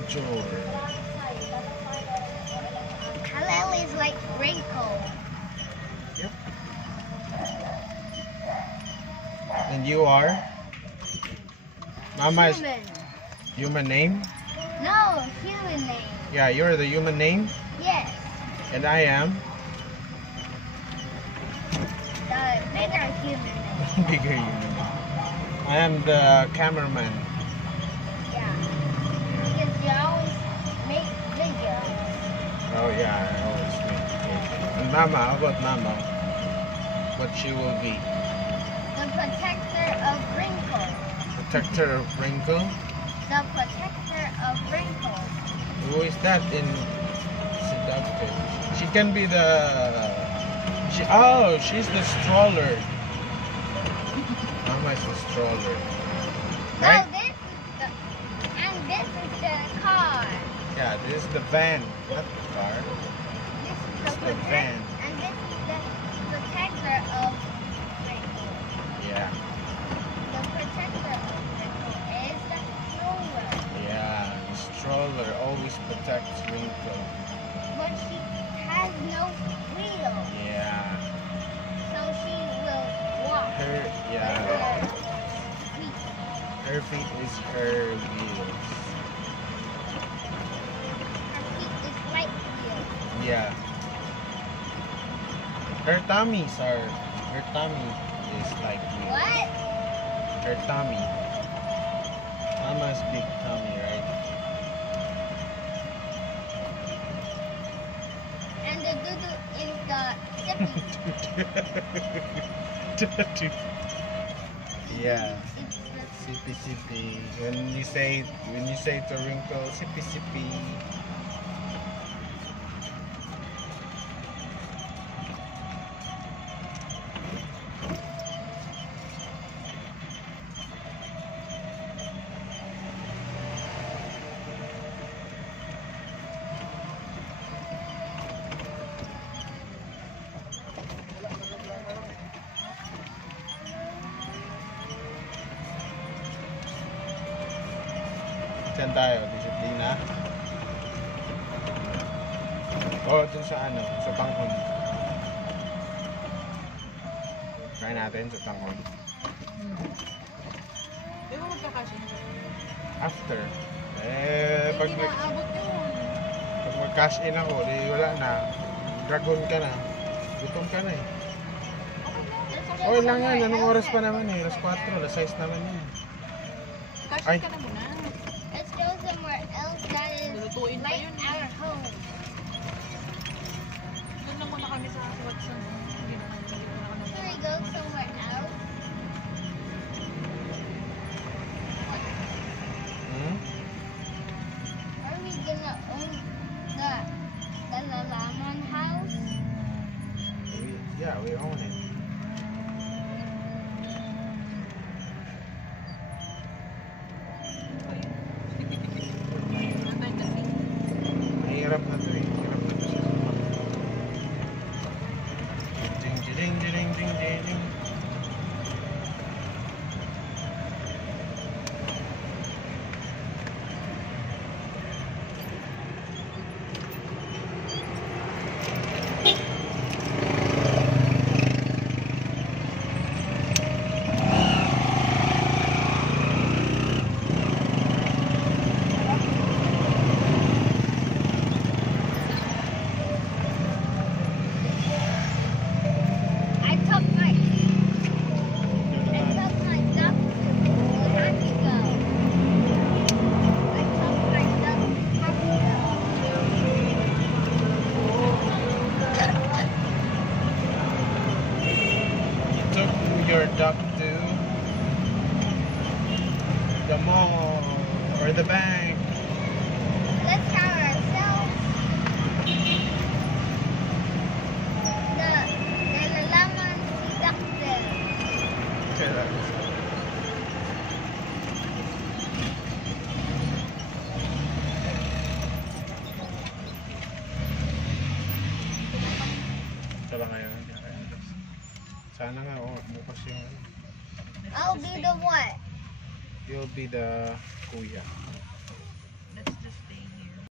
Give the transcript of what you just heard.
adventure. Kalel is like wrinkle. Yep. And you are? Mama is Human. human name? No, human name. Yeah, you're the human name? Yes. And I am? The bigger human name. Bigger human name. I am the cameraman. Yeah. Because you always make videos. Oh yeah, I always make videos. And Mama, how about Mama? What she will be? The protector of wrinkles. Protector of wrinkle? The protector of wrinkles. Who is that in Seductive? She can be the... she's the stroller. Mama is the stroller. Right? No, this is the... And this is the car. Yeah, this is the van, not the car. This is The van. And this is the protector of wrinkles. Yeah, The protector of wrinkles is the stroller. yeah. The stroller always protects wrinkle. But she has no wheel. Yeah. So she will walk. Her, with yeah. her feet. Her feet is her wheels. Her feet is like wheels. Yeah. Her tummy is like wheels. What? Her tummy. Mama's big tummy, right? And the doo-doo is the sippy. Yeah. It's the Sippy sippy. When you say to wrinkle, sippy sippy. Saan tayo? Disiplina? O, dun sa ano? Sa tanghon. Try natin sa tanghon. Di ba magkakasya? After. Pag Hindi naabot yun. mag-cash in ako, di wala na. Dragon ka na. Gutom ka na eh. Okay lang yan. Anong oras pa naman eh? Alas 4, alas 6 naman yun. Cash Ay. ka na muna. Let's go somewhere else that is Lulutuin pa like yun. our home. Doon lang muna kami sa Watson. Hindi na kami. Can we go somewhere else? Hmm? Are we gonna own the Lalaman house? Yeah, we own it. Natay kasi. Mahirap na to eh. Mahirap na to siya. Ding ding ding ding ding ding. I took my duck to Mexico. I took my duck to Mexico. You took your duck to the mall or the bank. Let's count ourselves. The Lalaman seductive. Ito lang ngayon. Sana nga, bukas yung I'll be the what? you'll be the kuya.